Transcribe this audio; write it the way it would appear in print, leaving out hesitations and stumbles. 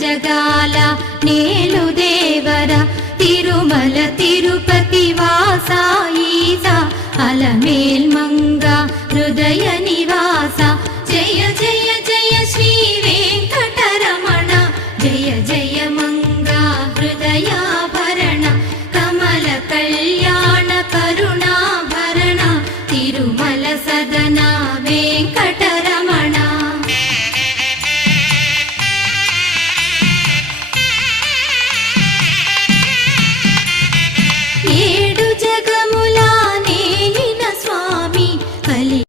జగాల నేలు దేవర తిరుమల తిరుపతి వాసా ఈసా అలమేల్ మంగ హృదయ నివాస జయ జయ జయ శ్రీ వెంకటరమణ జయ జయ మంగ హృదయాభరణ కమల కళ్యాణ కరుణాభరణ తిరుమల సదనా